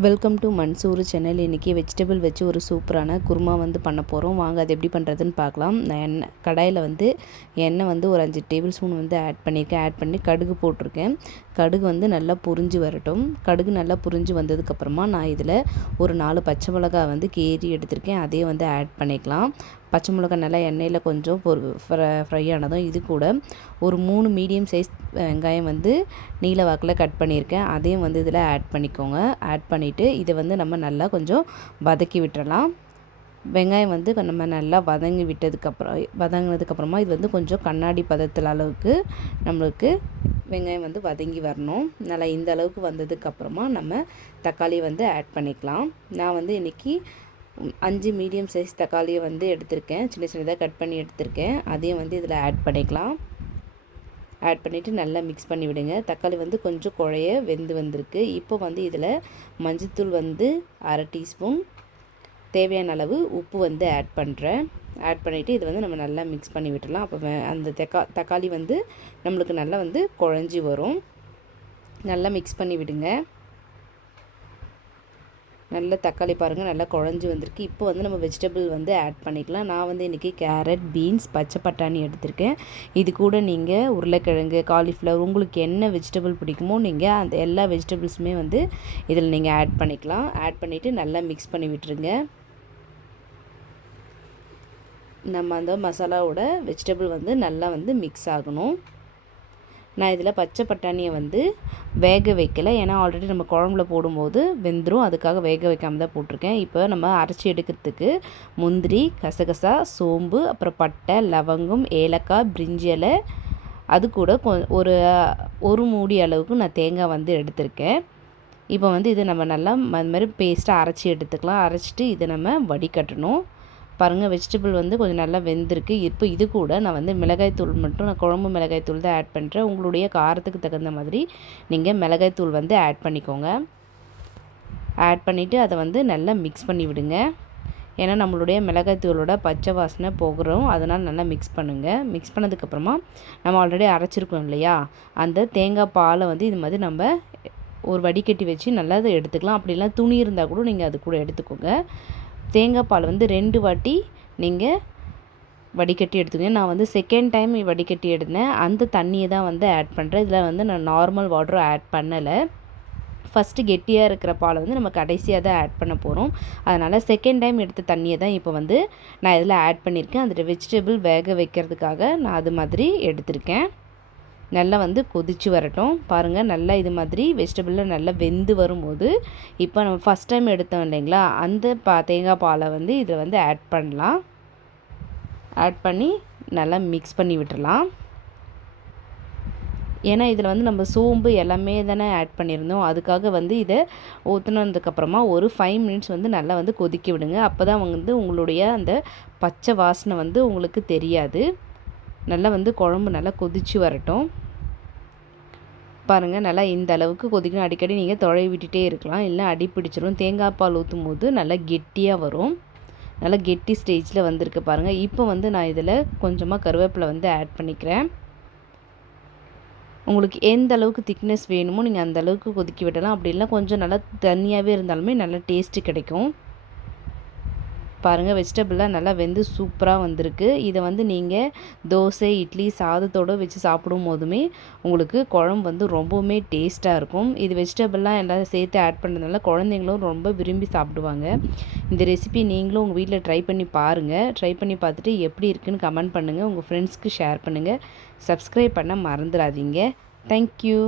Welcome to Mansoor channel. இன்றைக்கி vegetable வச்சு ஒரு சூப்பரான குருமா பண்ண போகிறோம். வாங்க அது எப்படி பண்ணுறதுன்னு பார்க்கலாம். நான் கடாயில் எண்ணெய் ஒரு 5 டேபிள் ஸ்பூன் ஆட் பண்ணியிருக்கேன். ஆட் பண்ணி கடுகு போட்டிருக்கேன். கடுகு நல்லா பொரிஞ்சு வரட்டும். கடுகு நல்லா பொரிஞ்சு வந்ததுக்கப்புறமா நான் இதில் ஒரு 4 பச்சை மிளகாய் கீறி எடுத்திருக்கேன். அதையும் ஆட் பண்ணிக்கலாம். பச்சை மிளகாய் நல்லா எண்ணெயில் கொஞ்சம் ஃப்ரை ஆனதும் இது கூட ஒரு 3 மீடியம் சைஸ் வெங்காயம் நீல வாக்கில் கட் பண்ணியிருக்கேன். அதையும் இதில் ஆட் பண்ணிக்கோங்க. ஆட் பண்ணிவிட்டு இதை நம்ம நல்லா கொஞ்சம் வதக்கி விட்டுறலாம். வெங்காயம் நம்ம நல்லா வதங்கினதுக்கப்புறமா இது கொஞ்சம் கண்ணாடி பதத்தில் அளவுக்கு நம்மளுக்கு வெங்காயம் வதங்கி வரணும். நல்லா இந்த அளவுக்கு வந்ததுக்கப்புறமா நம்ம தக்காளி ஆட் பண்ணிக்கலாம். நான் இன்றைக்கி 5 மீடியம் சைஸ் தக்காளியை எடுத்திருக்கேன். சின்ன சின்னதாக கட் பண்ணி எடுத்திருக்கேன். அதையும் இதில் ஆட் பண்ணிக்கலாம். ஆட் பண்ணிவிட்டு நல்லா மிக்ஸ் பண்ணி விடுங்க. தக்காளி கொஞ்சம் குழைய வெந்து வந்திருக்கு. இப்போ இதில் மஞ்சள்தூள் 1/2 டீஸ்பூன், தேவையான அளவு உப்பு ஆட் பண்ணுறேன். ஆட் பண்ணிவிட்டு இது நம்ம நல்லா மிக்ஸ் பண்ணி விட்டுடலாம். அப்போ அந்த தக்காளி நம்மளுக்கு நல்லா குழஞ்சி வரும். நல்லா மிக்ஸ் பண்ணி விடுங்க. நல்ல தக்காளி பாருங்கள் நல்லா குழஞ்சி வந்திருக்கு. இப்போ நம்ம வெஜிடபிள் ஆட் பண்ணிக்கலாம். நான் இன்றைக்கி கேரட், பீன்ஸ், பச்சை பட்டாணி எடுத்திருக்கேன். இது கூட நீங்கள் உருளைக்கிழங்கு, காலிஃப்ளவர், உங்களுக்கு என்ன வெஜிடபிள் பிடிக்குமோ நீங்கள் அந்த எல்லா வெஜிடபிள்ஸுமே இதில் நீங்கள் ஆட் பண்ணிக்கலாம். ஆட் பண்ணிவிட்டு நல்லா மிக்ஸ் பண்ணி விட்டுருங்க. நம்ம அந்த மசாலாவோட வெஜிடபிள் நல்லா மிக்ஸ் ஆகணும். நான் இதில் பச்சை பட்டாணியை வேக வைக்கலை. ஏன்னா ஆல்ரெடி நம்ம குழம்புல போடும்போது வெந்துடும். அதுக்காக வேக வைக்காமல் தான் போட்டிருக்கேன். இப்போ நம்ம அரைச்சி எடுக்கிறதுக்கு முந்திரி, கசகசா, சோம்பு, அப்புறம் பட்டை, லவங்கம், ஏலக்காய், பிரிஞ்சி இலை, அது கூட ஒரு மூடி அளவுக்கு நான் தேங்காய் எடுத்திருக்கேன். இப்போ இதை நம்ம நல்லா அது மாதிரி பேஸ்ட்டாக அரைச்சி எடுத்துக்கலாம். அரைச்சிட்டு இதை நம்ம வடிகட்டணும். பாருங்கள் வெஜிடபிள் கொஞ்சம் நல்லா வெந்திருக்கு. இப்போ இது கூட நான் மிளகாய்த்தூள் மட்டும் நான் குழம்பு மிளகாய்த்தூள் தான் ஆட் பண்ணுறேன். உங்களுடைய காரத்துக்கு தகுந்த மாதிரி நீங்கள் மிளகாய்த்தூள் ஆட் பண்ணிக்கோங்க. ஆட் பண்ணிவிட்டு அதை நல்லா மிக்ஸ் பண்ணி விடுங்க. ஏன்னா நம்மளுடைய மிளகாய்த்தூளோட பச்சை வாசனை போகிறோம். அதனால் நல்லா மிக்ஸ் பண்ணுங்கள். மிக்ஸ் பண்ணதுக்கப்புறமா நம்ம ஆல்ரெடி அரைச்சிருக்கோம் இல்லையா, அந்த தேங்காய் பாலை இது மாதிரி நம்ம ஒரு வடிகட்டி வச்சு நல்லா அதை எடுத்துக்கலாம். அப்படிலாம் துணி இருந்தால் கூட நீங்கள் அது கூட எடுத்துக்கோங்க. தேங்காய் பால் 2 வாட்டி நீங்கள் வடிகட்டி எடுத்துக்கோங்க. நான் செகண்ட் டைம் வடிகட்டி எடுத்தேன். அந்த தண்ணியை தான் ஆட் பண்ணுறேன். இதில் நான் நார்மல் வாட்டரும் ஆட் பண்ணலை. ஃபஸ்ட்டு கெட்டியாக இருக்கிற பாலை நம்ம கடைசியாக தான் ஆட் பண்ண போகிறோம். அதனால் செகண்ட் டைம் எடுத்த தண்ணியை தான் இப்போ நான் இதில் ஆட் பண்ணியிருக்கேன். அந்த வெஜிடபிள் வேக வைக்கிறதுக்காக நான் அது மாதிரி எடுத்திருக்கேன். நல்லா கொதித்து வரட்டும். பாருங்கள் நல்லா இது மாதிரி வெஜிடபிளில் நல்லா வெந்து வரும்போது இப்போ நம்ம ஃபஸ்ட் டைம் எடுத்தோம் இல்லைங்களா, அந்த தேங்காய் பாலை இதில் ஆட் பண்ணலாம். ஆட் பண்ணி நல்லா மிக்ஸ் பண்ணி விட்டுடலாம். ஏன்னா இதில் நம்ம சோம்பு எல்லாமே தானே ஆட் பண்ணியிருந்தோம். அதுக்காக இதை ஊற்றினதுக்கப்புறமா ஒரு 5 மினிட்ஸ் நல்லா கொதிக்க விடுங்க. அப்போ தான் உங்களுடைய அந்த பச்சை வாசனை உங்களுக்கு தெரியாது. நல்லா குழம்பு நல்லா கொதித்து வரட்டும். பாருங்கள் நல்லா இந்த அளவுக்கு கொதிக்கணும். அடிக்கடி நீங்கள் தொலை விட்டுட்டே இருக்கலாம், இல்லை அடி பிடிச்சிரும். தேங்காய் பால் ஊற்றும் போது நல்லா கெட்டியாக வரும். நல்லா கெட்டி ஸ்டேஜில் வந்திருக்கு பாருங்கள். இப்போ நான் இதில் கொஞ்சமாக கருவேப்பிலை ஆட் பண்ணிக்கிறேன். உங்களுக்கு எந்த அளவுக்கு திக்னஸ் வேணுமோ நீங்கள் அந்த அளவுக்கு கொதிக்க விடலாம். அப்படி இல்லை கொஞ்சம் நல்லா தண்ணியாகவே இருந்தாலுமே நல்லா டேஸ்ட்டு கிடைக்கும். பாருங்கள் வெஜிடபிளாக நல்லா வெந்து சூப்பராக வந்திருக்கு. இதை நீங்கள் தோசை, இட்லி, சாதத்தோடு வச்சு சாப்பிடும் போதுமே உங்களுக்கு குழம்பு ரொம்பவுமே டேஸ்ட்டாக இருக்கும். இது வெஜிடபிள்லாம் எல்லாம் சேர்த்து ஆட் பண்ணுறதுனால குழந்தைங்களும் ரொம்ப விரும்பி சாப்பிடுவாங்க. இந்த ரெசிபி நீங்களும் உங்கள் வீட்டில் ட்ரை பண்ணி பாருங்கள். ட்ரை பண்ணி பார்த்துட்டு எப்படி இருக்குன்னு கமெண்ட் பண்ணுங்கள். உங்கள் ஃப்ரெண்ட்ஸ்க்கு ஷேர் பண்ணுங்கள். சப்ஸ்கிரைப் பண்ண மறந்துடாதீங்க. தேங்க்யூ.